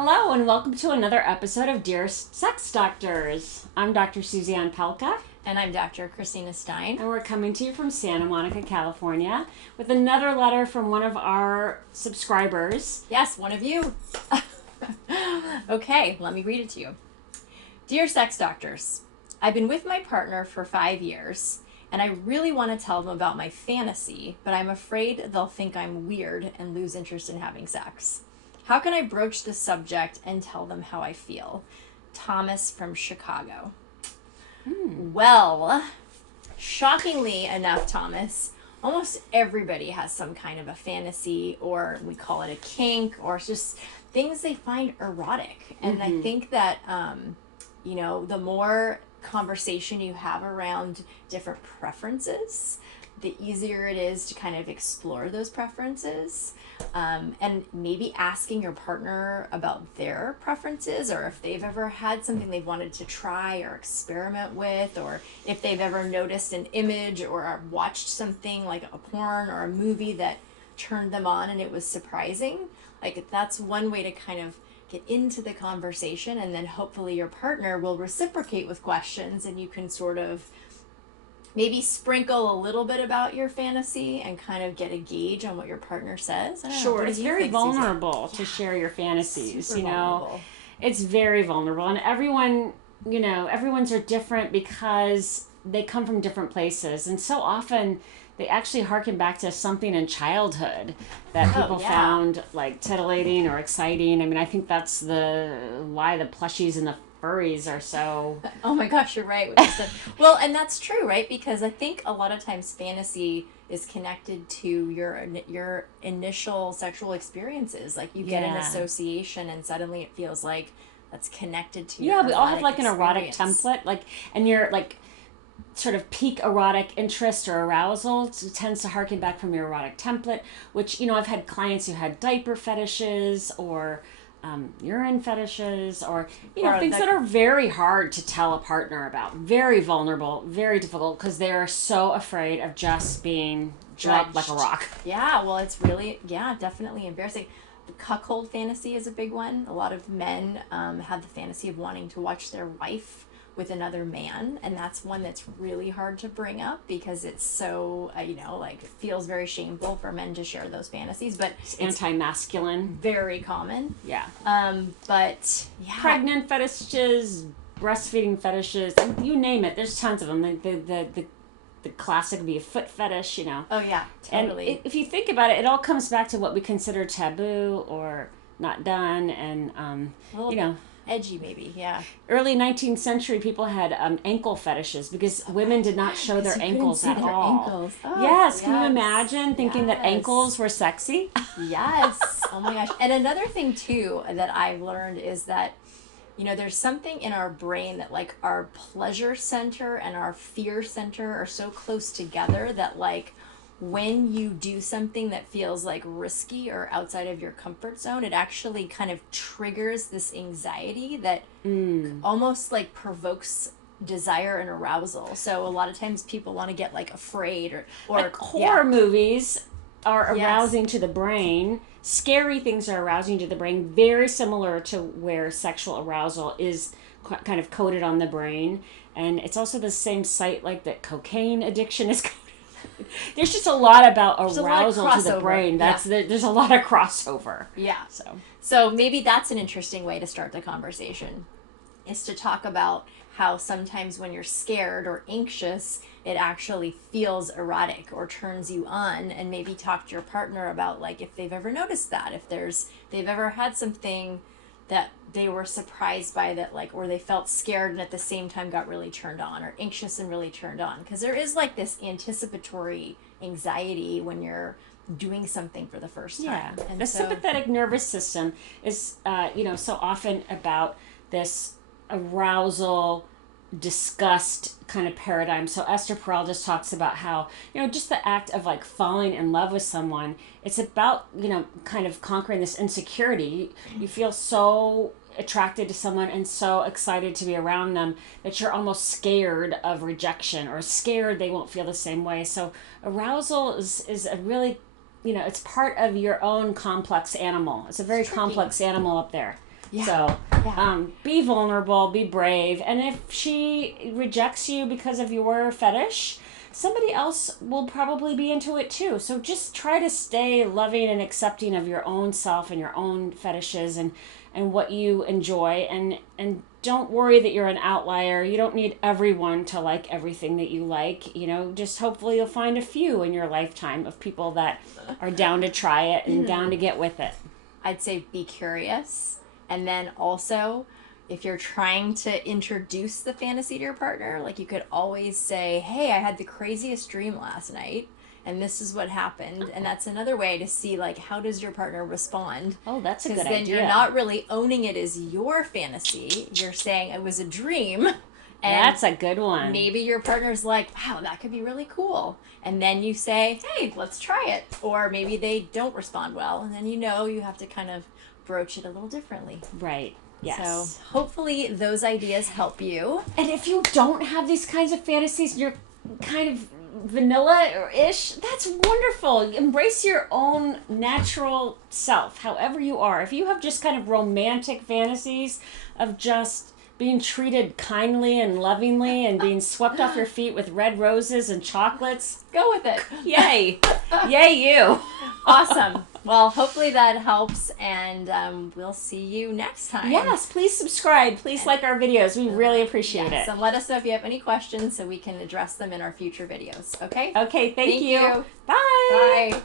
Hello and welcome to another episode of Dear Sex Doctors. I'm Dr. Suzanne Pelka. And I'm Dr. Christina Stein. And we're coming to you from Santa Monica, California with another letter from one of our subscribers. Yes, one of you. Okay, let me read it to you. Dear Sex Doctors, I've been with my partner for 5 years, and I really want to tell them about my fantasy, but I'm afraid they'll think I'm weird and lose interest in having sex. How can I broach the subject and tell them how I feel? Thomas from Chicago. Well, shockingly enough, Thomas, almost everybody has some kind of a fantasy, or we call it a kink, or just things they find erotic. And I think that, the more conversation you have around different preferences, the easier it is to kind of explore those preferences. And maybe asking your partner about their preferences, or if they've ever had something they've wanted to try or experiment with, or if they've ever noticed an image or watched something like a porn or a movie that turned them on and it was surprising. Like, that's one way to kind of get into the conversation, and then hopefully your partner will reciprocate with questions, and you can sort of maybe sprinkle a little bit about your fantasy and kind of get a gauge on what your partner says. Sure, it's very vulnerable to share your fantasies, vulnerable. It's very vulnerable, and everyone's are different because they come from different places, and so often they actually harken back to something in childhood that people found like titillating or exciting. I mean, I think that's why the plushies and the furries are so... Oh my gosh, you're right. What you said. Well, and that's true, right? Because I think a lot of times fantasy is connected to your initial sexual experiences. Like, you get an association, and suddenly it feels like that's connected to your we all have like an erotic experience. template, and your like sort of peak erotic interest or arousal tends to harken back from your erotic template, which, I've had clients who had diaper fetishes or urine fetishes, or things that are very hard to tell a partner about, very vulnerable, very difficult, because they're so afraid of just being dropped like a rock. Yeah, well, it's really, definitely embarrassing. The cuckold fantasy is a big one. A lot of men have the fantasy of wanting to watch their wife with another man, and that's one that's really hard to bring up because it's so it feels very shameful for men to share those fantasies, but it's anti-masculine, very common. But pregnant fetishes, breastfeeding fetishes, you name it, there's tons of them. The classic would be a foot fetish, Oh yeah, totally. And if you think about it, it all comes back to what we consider taboo or not done, and edgy, maybe. Early 19th century people had ankle fetishes because women did not show their ankles at all. Yes, can you imagine thinking that ankles were sexy? Yes. Oh my gosh. And another thing too that I've learned is that there's something in our brain that, like, our pleasure center and our fear center are so close together that, like, when you do something that feels like risky or outside of your comfort zone, it actually kind of triggers this anxiety that almost like provokes desire and arousal. So a lot of times people want to get like afraid or like horror movies are arousing to the brain. Scary things are arousing to the brain, very similar to where sexual arousal is kind of coded on the brain. And it's also the same site like that cocaine addiction is coded. There's just a lot about arousal to the brain. There's a lot of crossover. Yeah. So maybe that's an interesting way to start the conversation, is to talk about how sometimes when you're scared or anxious, it actually feels erotic or turns you on, and maybe talk to your partner about, like, if they've ever noticed that, if they've ever had something that they were surprised by, that, like, or they felt scared and at the same time got really turned on, or anxious and really turned on. Because there is like this anticipatory anxiety when you're doing something for the first time. Yeah. And the sympathetic nervous system is, so often about this arousal, disgust kind of paradigm. So Esther Perel just talks about how, just the act of like falling in love with someone, it's about, kind of conquering this insecurity. You feel so attracted to someone and so excited to be around them that you're almost scared of rejection or scared they won't feel the same way. So arousal is a really, it's part of your own complex animal. It's a very complex animal up there. Yeah. So, Yeah. be vulnerable, be brave. And if she rejects you because of your fetish, somebody else will probably be into it too. So just try to stay loving and accepting of your own self and your own fetishes and what you enjoy, and don't worry that you're an outlier. You don't need everyone to like everything that you like. Just hopefully you'll find a few in your lifetime of people that are down to try it and down to get with it. I'd say be curious. And then also, if you're trying to introduce the fantasy to your partner, like you could always say, hey, I had the craziest dream last night, and this is what happened. And that's another way to see, like, how does your partner respond? Oh, that's a good idea. Because then you're not really owning it as your fantasy. You're saying it was a dream. And that's a good one. Maybe your partner's like, wow, that could be really cool. And then you say, hey, let's try it. Or maybe they don't respond well. And then you have to kind of broach it a little differently. Right. Yes. So hopefully those ideas help you. And if you don't have these kinds of fantasies, you're kind of vanilla-ish, that's wonderful. Embrace your own natural self, however you are. If you have just kind of romantic fantasies of just being treated kindly and lovingly and being swept off your feet with red roses and chocolates, go with it. Yay. Yay you. Awesome. Well, hopefully that helps, and we'll see you next time. Yes, please subscribe. Please like our videos. We really appreciate it. And let us know if you have any questions so we can address them in our future videos. Okay? Okay, thank you. you. Bye. Bye.